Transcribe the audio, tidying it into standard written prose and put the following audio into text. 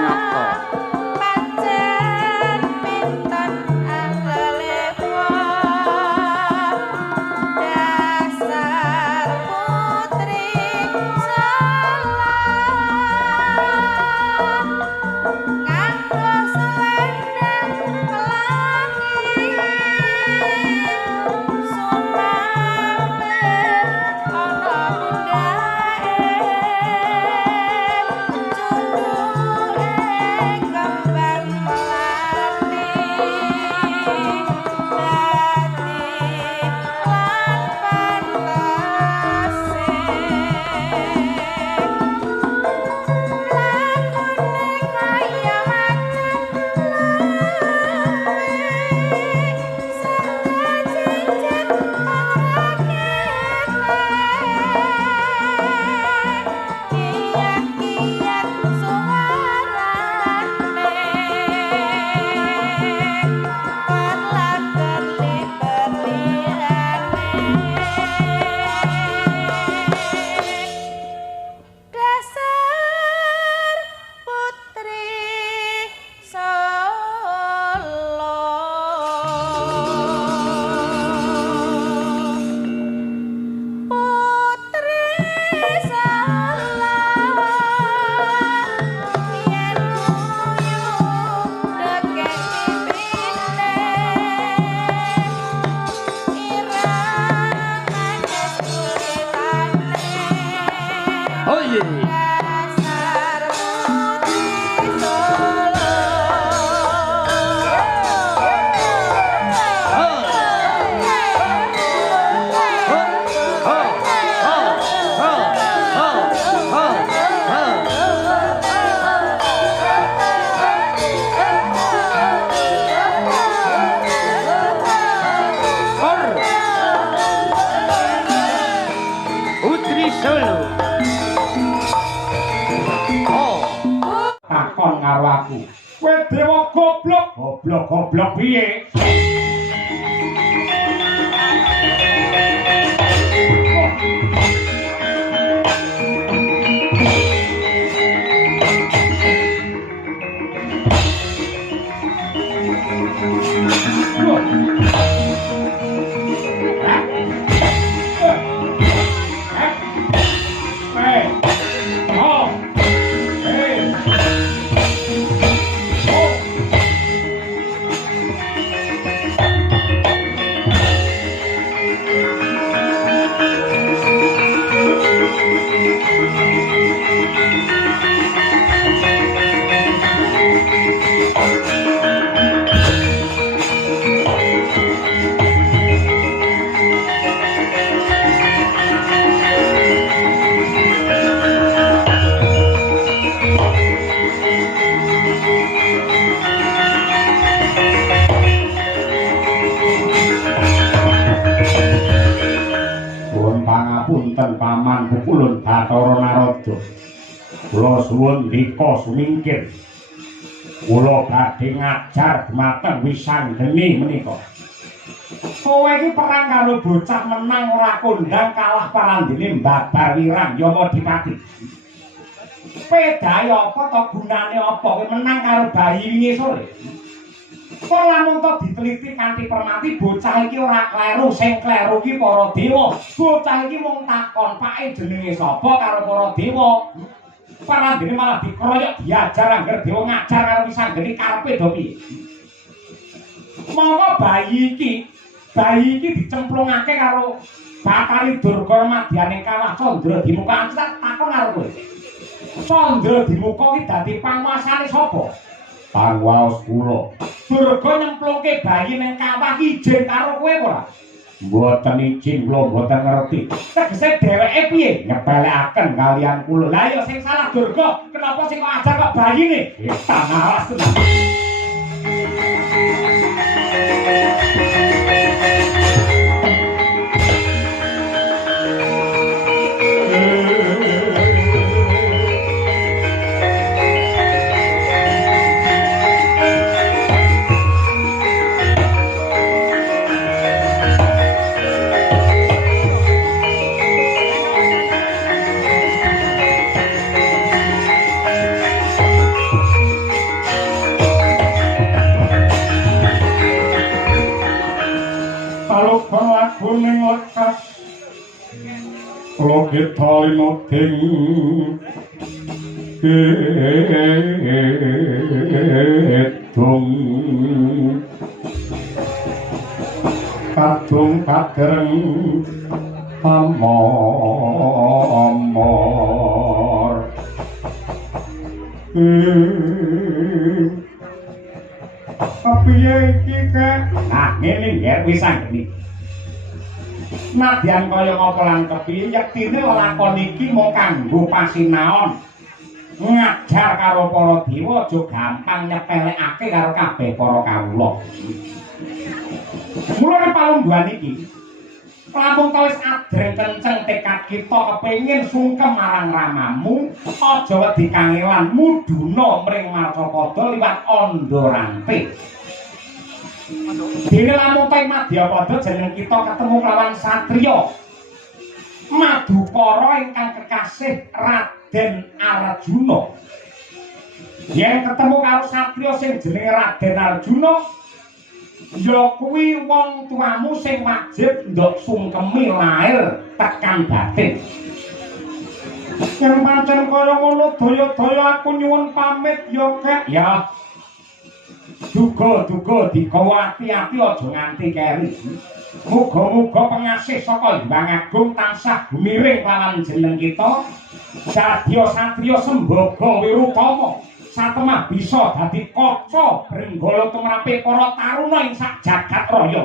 nyata. Pancen pinten ahlele wong dasar putri salah nganggo selendang pelangi sumampir ana pundake cucuke kembang melati dadi lan pantese lakone kaya macan sarta cincin kiyak-kiyak suarane perlakerli berliane dasar putri Solo putri salah yen guyu dekek pipine ireng manis kulitane Oh iya. dasar putri Solo Putri Solo. Oh, takon karo aku. Kowe dewa goblok. Goblok piye? Pangapunten paman pukulun Bathara Narada. Kula suwun ndika sumingkir. Kula badhe ngajar dhumateng wisanggeni menika. Kowe iki perang karo bocah menang ora kondang kalah parandene mbabar wirang Yamadipati. Pedahe apa to gunane apa kowe menang karo bayi wingi sore? Kok lamun to diteliti kanthi permati bocah iki ora kleru, sing kleru iki para dewa. Bocah iki mung takon pake jenenge sapa karo para dewa. Parandene malah dikeroyok diajar angger dewa ngajar karo wisanggeni karepe do piye. Monggo bayi iki dicemplungake karo Bathari Durga Madyaning Kawah Candra Dimuka takon karo kowe. Candra Dimuka iki dadi panguasane sapa? Panguwas kula. Durga nyemplungke bayi ning kawah ijin karo kowe ora? Mboten izin, kula mboten ngerti. Tegese dheweke piye nyepelekaken kalian kula. Lah ya sing salah Durga, kenapa sing kok ajar kok bayine? Tanaras tenan. ning lekas kula kita linoding dong kadung kadereng amor kepiye iki kek nah ngene nggih wis anggeni nadyan kaya ngapa lan kepiye yektine lakon iki mung kanggo pasinaon ngajar karo para dewa aja gampang nyepelekake karo kabeh para kawula mulane palungguhan iki lamun wis adreng kenceng tekad kita kepengin sungkem marang ramamu aja wedi kangelan muduna mring Marcapada liwat Andaranti. Dene lamun teng Madyapada jeneng kita ketemu lawan satriya Madukara ingkang kekasih Raden Arjuna. Yen ketemu karo satriya sing jenenge Raden Arjuna ya kuwi wong tuamu sing wajib ndok sungkemi lair tekan batin. Yen pancen kaya ngono daya-daya aku nyuwun pamit ya kek ya. Duga-duga dikawati-ati aja nganti keri. Muga-muga pengasih saka Hyang Agung tansah gumiring lawan jeneng kita. Sadya satriya semboga wirutama. Satemah bisa dadi kaca brenggala tumrape para taruna ing sak jagat raya.